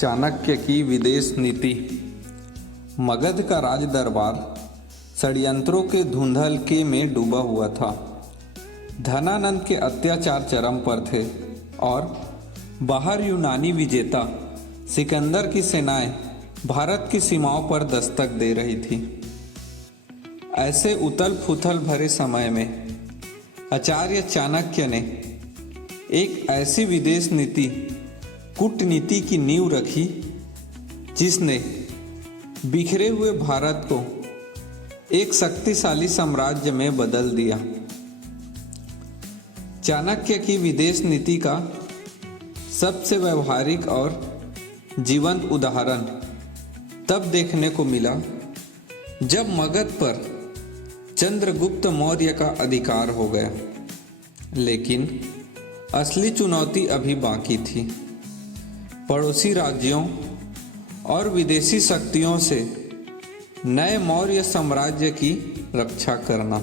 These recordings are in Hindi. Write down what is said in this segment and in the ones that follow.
चाणक्य की विदेश नीति। मगध का राज दरबार षड्यंत्रों के धुंधलके में डूबा हुआ था। धनानंद के अत्याचार चरम पर थे और बाहर यूनानी विजेता सिकंदर की सेनाएं भारत की सीमाओं पर दस्तक दे रही थी। ऐसे उथल पुथल भरे समय में आचार्य चाणक्य ने एक ऐसी विदेश नीति कूटनीति की नींव रखी जिसने बिखरे हुए भारत को एक शक्तिशाली साम्राज्य में बदल दिया। चाणक्य की विदेश नीति का सबसे व्यवहारिक और जीवंत उदाहरण तब देखने को मिला जब मगध पर चंद्रगुप्त मौर्य का अधिकार हो गया, लेकिन असली चुनौती अभी बाकी थी। पड़ोसी राज्यों और विदेशी शक्तियों से नए मौर्य साम्राज्य की रक्षा करना।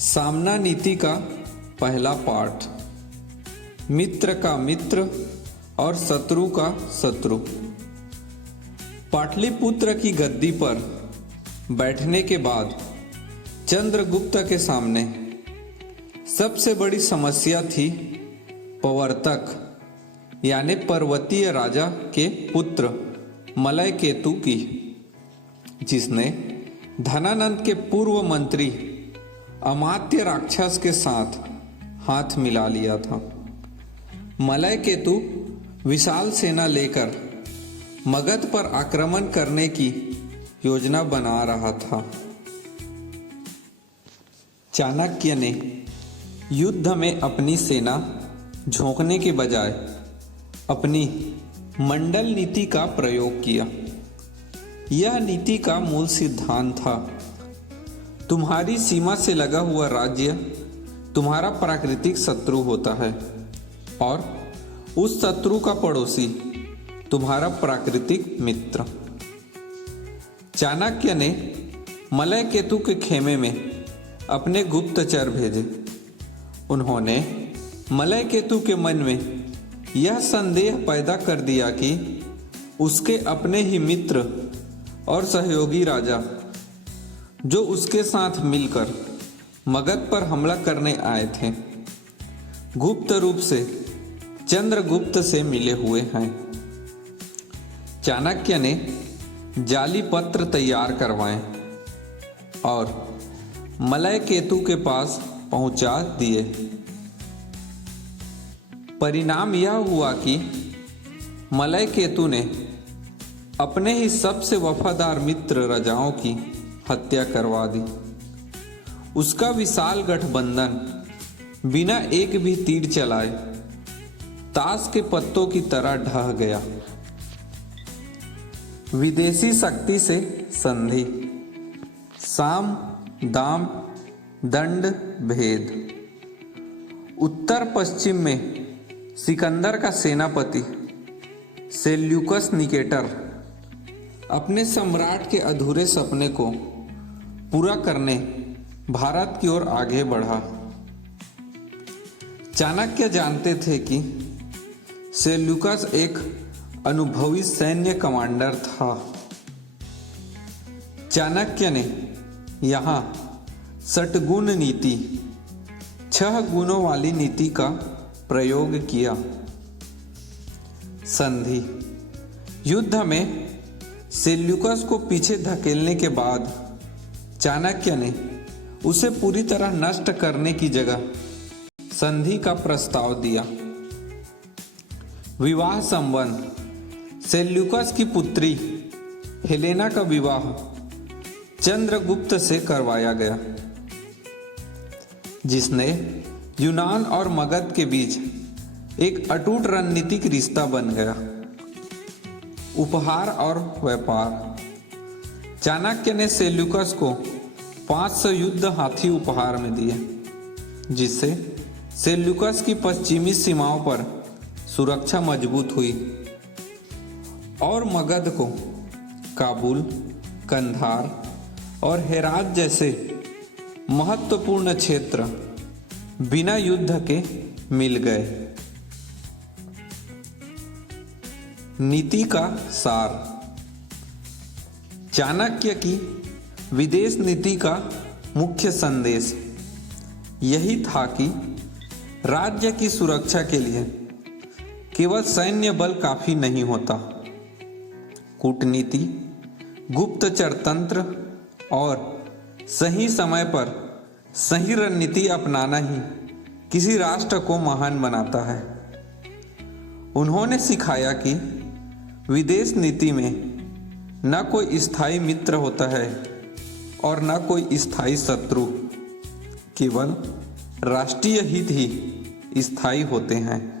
सामना नीति का पहला पाठ, मित्र का मित्र और शत्रु का शत्रु। पाटलिपुत्र की गद्दी पर बैठने के बाद चंद्रगुप्त के सामने सबसे बड़ी समस्या थी प्रवर्तक यानी पर्वतीय राजा के पुत्र मलयकेतु की, जिसने धनानंद के पूर्व मंत्री अमात्य राक्षस के साथ हाथ मिला लिया था। मलयकेतु विशाल सेना लेकर मगध पर आक्रमण करने की योजना बना रहा था। चाणक्य ने युद्ध में अपनी सेना झोंकने के बजाय अपनी मंडल नीति का प्रयोग किया। यह नीति का मूल सिद्धांत था, तुम्हारी सीमा से लगा हुआ राज्य तुम्हारा प्राकृतिक शत्रु होता है और उस शत्रु का पड़ोसी तुम्हारा प्राकृतिक मित्र। चाणक्य ने मलयकेतु के खेमे में अपने गुप्तचर भेजे। उन्होंने मलयकेतु के मन में यह संदेह पैदा कर दिया कि उसके अपने ही मित्र और सहयोगी राजा, जो उसके साथ मिलकर मगध पर हमला करने आए थे, गुप्त रूप से चंद्रगुप्त से मिले हुए हैं। चाणक्य ने जाली पत्र तैयार करवाए और मलयकेतु के पास पहुंचा दिए। परिणाम यह हुआ कि मलयकेतु ने अपने ही सबसे वफादार मित्र राजाओं की हत्या करवा दी। उसका विशाल गठबंधन बिना एक भी तीर चलाए ताश के पत्तों की तरह ढह गया। विदेशी शक्ति से संधि, साम दाम दंड भेद। उत्तर पश्चिम में सिकंदर का सेनापति सेल्यूकस निकेटर अपने सम्राट के अधूरे सपने को पूरा करने भारत की ओर आगे बढ़ा। चाणक्य जानते थे कि सेल्यूकस एक अनुभवी सैन्य कमांडर था। चाणक्य ने यहाँ षटगुण नीति, 6 गुणों वाली नीति का प्रयोग किया। संधि, युद्ध में सेल्यूकस को पीछे धकेलने के बाद चाणक्य ने उसे पूरी तरह नष्ट करने की जगह संधि का प्रस्ताव दिया। विवाह संबंध, सेल्यूकस की पुत्री हेलेना का विवाह चंद्रगुप्त से करवाया गया, जिसने यूनान और मगध के बीच एक अटूट रणनीतिक रिश्ता बन गया। उपहार और व्यापार, चाणक्य ने सेल्यूकस को 500 युद्ध हाथी उपहार में दिए, जिससे सेल्यूकस की पश्चिमी सीमाओं पर सुरक्षा मजबूत हुई और मगध को काबुल, कंधार और हेरात जैसे महत्वपूर्ण क्षेत्र बिना युद्ध के मिल गए। नीति का सार। चाणक्य की विदेश नीति का मुख्य संदेश यही था कि राज्य की सुरक्षा के लिए केवल सैन्य बल काफी नहीं होता। कूटनीति, गुप्तचर तंत्र और सही समय पर सही रणनीति अपनाना ही किसी राष्ट्र को महान बनाता है। उन्होंने सिखाया कि विदेश नीति में न कोई स्थायी मित्र होता है और न कोई स्थायी शत्रु, केवल राष्ट्रीय हित ही स्थायी होते हैं।